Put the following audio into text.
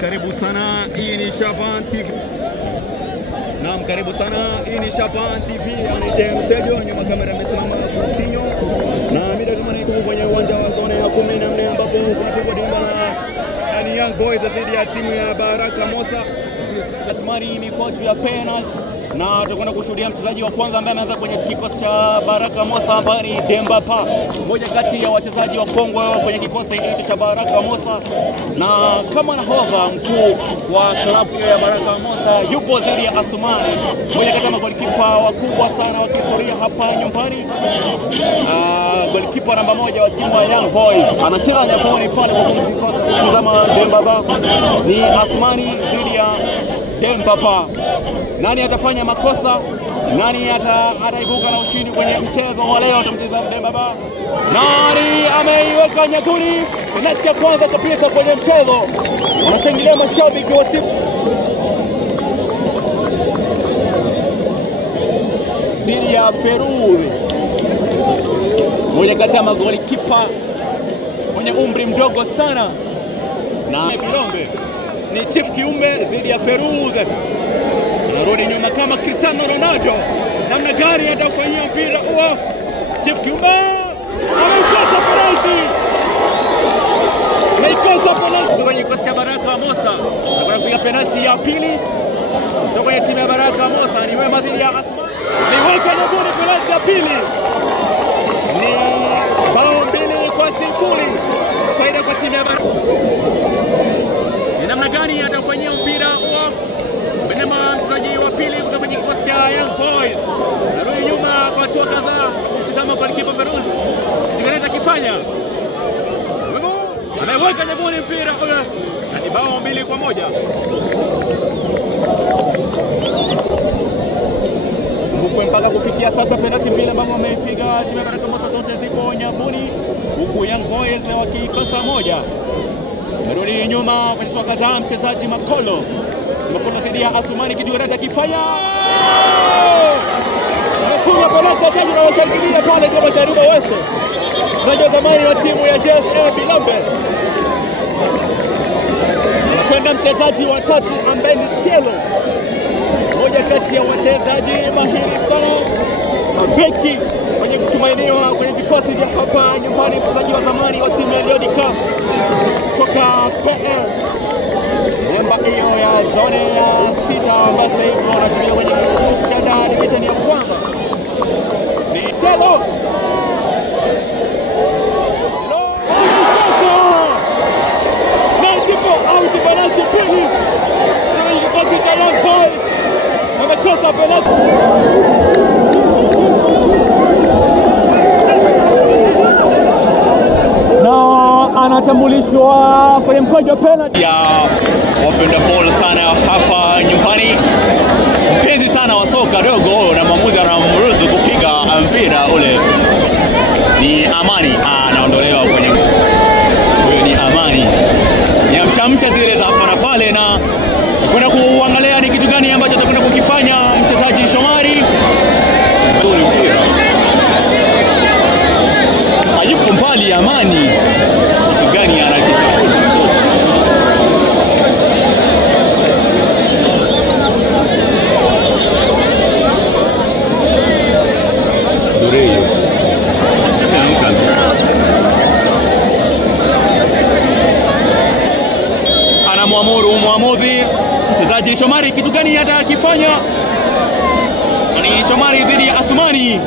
karibu sana. Hii ni Shaban TV. Naam, karibu sana. Hii ni Shaban TV. Anaitwa Msejo, nyuma kamera amesimama Coutinho. Na mimi kama niko kwenye uwanja wa zone ya 14 ambapo kunapigwa dimba na Young Boys dhidi ya timu ya Baraka Mosa. Katimari mikwaju ya penalty. Na tutakwenda kushuhudia mchezaji wa kwanza ambaye ameanza kwenye kikosi cha Baraka Mosa ambaye ni Demba Pa, mmoja kati ya wachezaji wa kongwe kwenye kikosi hicho cha Baraka Mosa, na kama nahodha mkuu wa klabu ya Baraka Mosa yupo dhidi ya Asumani, mmoja kati ya magolikipa wakubwa sana wa kihistoria hapa nyumbani. Golikipa namba 1 wa timu ya Young Boys anacheza nyavuni pale kwa kumtizama Demba Pa. Ni Asumani dhidi ya Demba Pa. Nani atafanya makosa? Nani ataibuka na ushindi kwenye mchezo wa leo? Tumtizame Demba Pa. Nani ameiweka nyakuni penalti ya kwanza kabisa kwenye mchezo. Wanashangilia mashabiki wa timu dhidi ya Peru. Mmoja kati ya magoli kipa mwenye umri mdogo sana na Bilombe ni Chief Kiumbe dhidi ya Feruz. Anarudi nyuma kama Cristiano Ronaldo. Namna gani atafanyia mpira huo? Chief Kiumbe anaikosa penalti. Anaikosa penalti kwenye kikosi cha Baraka Mosa. Anakwenda kupiga penalti ya pili kutoka kwenye timu ya Baraka Mosa. Ni Wema dhidi ya Asma. Aliweka nyavuni penalti ya pili. Ni bao 2-0. Faida kwa timu ya Baraka. Ni namna gani atafanyia mpira huo? Benema mchezaji wa pili kutoka kwenye kikosi cha Young Boys. Narudi nyuma kwa hatua kadhaa kumtizama kwa kipa Feruz. Kitu kifanya. Ameweka nyavuni mpira ule. Na ni bao 2-1. Huku mpaka kufikia sasa penalti mbili ambazo wameipiga timu ya Baraka Mosa zote zipo nyavuni, huku Young Boys wakikosa moja. Narudi nyuma kwa hatua kadhaa mchezaji Makolo dhidi ya Asumani. Kitu kifanya. Amefunga penalti ya tatu na washangilia pale kama Taruba West. Mchezaji wa zamani wa timu ya JSA Bilombe. Anakwenda mchezaji wa tatu ambaye ni Tielo, mmoja kati ya wachezaji mahiri sana, mabeki wenye kutumainiwa kwenye vikosi vya hapa nyumbani. Mchezaji wa zamani wa timu ya Liodika kutoka PL. Namba hiyo ya zone ya 6 ambayo hivi wanatumia kwenye standard division ya kwanza. Ni Telo. Mexico out penalty pili. Ni kikosi cha Young Boys. Wamekosa penalty. Na anatambulishwa kwenye mkojo penalty ya wapenda ball sana hapa nyumbani. Mpenzi sana wa soka dogo na mwamuzi anamruhusu kupiga mpira ule. Ni Amani anaondolewa kwenye. Huyo ni Amani. Yamshamsha zile za hapa na pale, na kwenda kuangalia ni kitu gani ambacho atakwenda kukifanya mchezaji Shomari. Hayupo mbali Amani. Kitu gani anakitafuta? Anamwamuru muamudhi mchezaji Shomari kitu gani atakifanya. Ni Shomari dhidi ya Asumani.